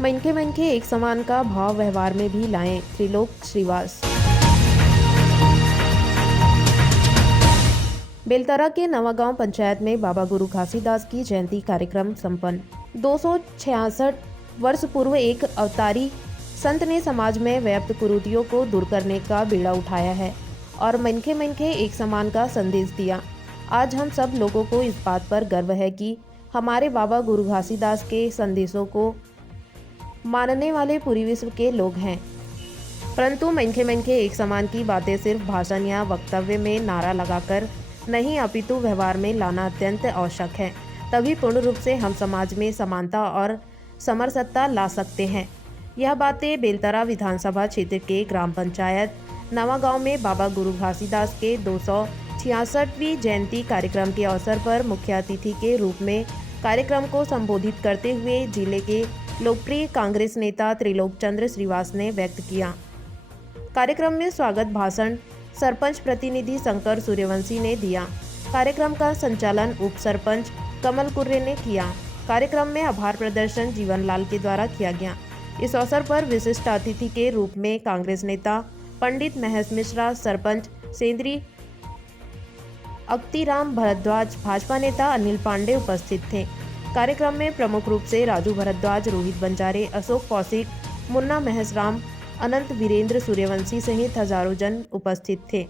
मनके मनके एक समान का भाव व्यवहार में भी लाएं। त्रिलोक श्रीवास। बेलतरा के नवागांव पंचायत में बाबा गुरु घासीदास की जयंती कार्यक्रम संपन्न। 266 वर्ष पूर्व एक अवतारी संत ने समाज में व्याप्त कुरीतियों को दूर करने का बीड़ा उठाया है और मनके मनके एक समान का संदेश दिया। आज हम सब लोगों को इस बात पर गर्व है कि हमारे बाबा गुरु घासीदास के संदेशों को मानने वाले पूरे विश्व के लोग हैं। परंतु मनके मनके एक समान की बातें सिर्फ भाषण या वक्तव्य में नारा लगाकर नहीं अपितु व्यवहार में लाना अत्यंत आवश्यक है। तभी पूर्ण रूप से हम समाज में समानता और समरसता ला सकते हैं। यह बातें बेलतरा विधानसभा क्षेत्र के ग्राम पंचायत नवागांव में बाबा गुरु घासीदास के 266वीं जयंती कार्यक्रम के अवसर पर मुख्य अतिथि के रूप में कार्यक्रम को संबोधित करते हुए जिले के लोकप्रिय कांग्रेस नेता त्रिलोक चंद्र श्रीवास ने व्यक्त किया। कार्यक्रम में स्वागत भाषण सरपंच प्रतिनिधि शंकर सूर्यवंशी ने दिया। कार्यक्रम का संचालन उप सरपंच कमल कुर्रे ने किया। कार्यक्रम में आभार प्रदर्शन जीवनलाल के द्वारा किया गया। इस अवसर पर विशिष्ट अतिथि के रूप में कांग्रेस नेता पंडित महेश मिश्रा, सरपंच सेंद्री अक्तिराम भरद्वाज, भाजपा नेता अनिल पांडे उपस्थित थे। कार्यक्रम में प्रमुख रूप से राजू भरद्वाज, रोहित बंजारे, अशोक कौशिक, मुन्ना महेशराम, अनंत वीरेंद्र सूर्यवंशी सहित हजारों जन उपस्थित थे।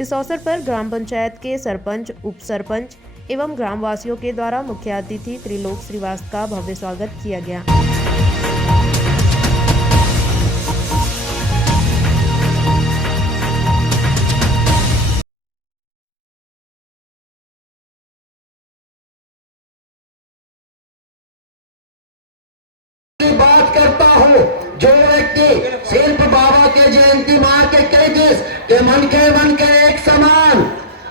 इस अवसर पर ग्राम पंचायत के सरपंच, उप सरपंच एवं ग्रामवासियों के द्वारा मुख्य अतिथि त्रिलोक श्रीवास का भव्य स्वागत किया गया। बात करता हूँ जो व्यक्ति सिर्फ बाबा के जयंती मार के कह दिस के मन के एक समान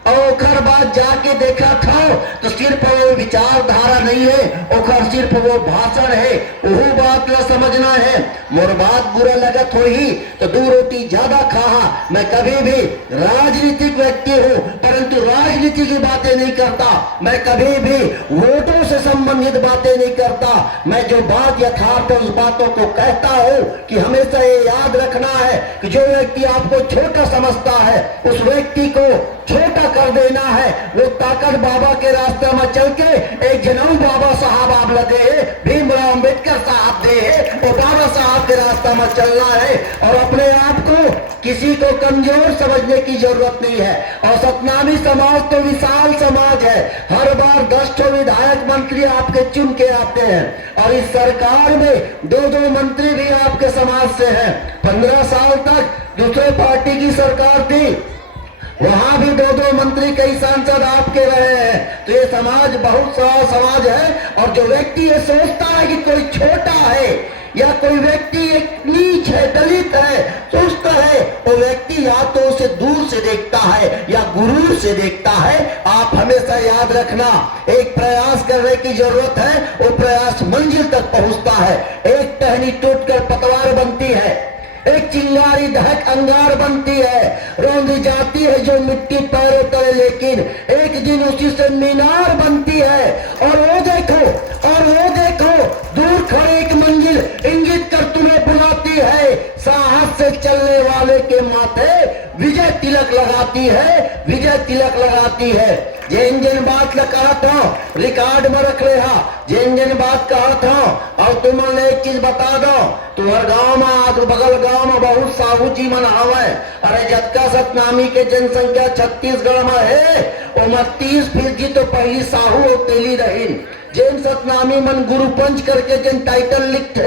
और बात जाके देखा था तो सिर्फ वो विचारधारा नहीं है, ओखर सिर्फ वो भाषण है। वो बात ला समझना है। मोर बात बुरा लगत हो ही तो 2 रोटी ज्यादा खाहा। मैं कभी भी राजनीतिक व्यक्ति हूँ परंतु राजनीति की बातें नहीं करता। मैं कभी भी वोटों से संबंधित बातें नहीं करता। मैं जो बात यथार्थ उस बातों को कहता हूँ कि हमेशा ये याद रखना है कि जो व्यक्ति आपको छोटा समझता है उस व्यक्ति को छोटा कर देना है। वो ताकत बाबा के रास्ते में चल के एक जनऊ बाबा साहब आप लगे भीमराव अम्बेडकर साहब दे वो बाबा साहब के रास्ते में चलना है और अपने आप को किसी को कमजोर समझने की जरूरत नहीं है। और सतनामी समाज तो विशाल समाज है। हर बार 10 विधायक मंत्री आपके चुन के आते हैं और इस सरकार में 2 मंत्री भी आपके समाज से हैं। 15 साल तक दूसरे पार्टी की सरकार थी, वहां भी 2 मंत्री कई सांसद आपके रहे हैं। तो ये समाज बहुत सारा समाज है। और जो व्यक्ति ये सोचता है कि कोई छोटा है या कोई व्यक्ति एक नीच है, दलित है, सोचता है, वो व्यक्ति या तो उसे दूर से देखता है या गुरूर से देखता है। आप हमेशा याद रखना, एक प्रयास करने की जरूरत है, वो प्रयास मंजिल तक पहुंचता है। एक टहनी टूटकर पतवार बनती है, एक चिंगारी दहक अंगार बनती है, रौंदी जाती है जो मिट्टी पैरों तले, लेकिन एक दिन उसी से मीनार बनती है। और वो देखो दूर खड़े एक मंजिल इंगित कर तुम्हें बुलाती है। साहस से चलने वाले के माथे विजय तिलक लगाती है, विजय तिलक लगाती है। जिन जिन बात कहा था रिकॉर्ड में रख ले, जिन जिन बात कहा था। और तुमने एक चीज बता दो, तुम्हारे गांव में आज बगल गांव में बहुत साहू जी मन हवे। अरे जतका सतनामी के जनसंख्या छत्तीसगढ़ में है, वो 30% तो पहली साहू और तेली रही। जिन सतनामी मन गुरु पंच करके जिन टाइटल लिखते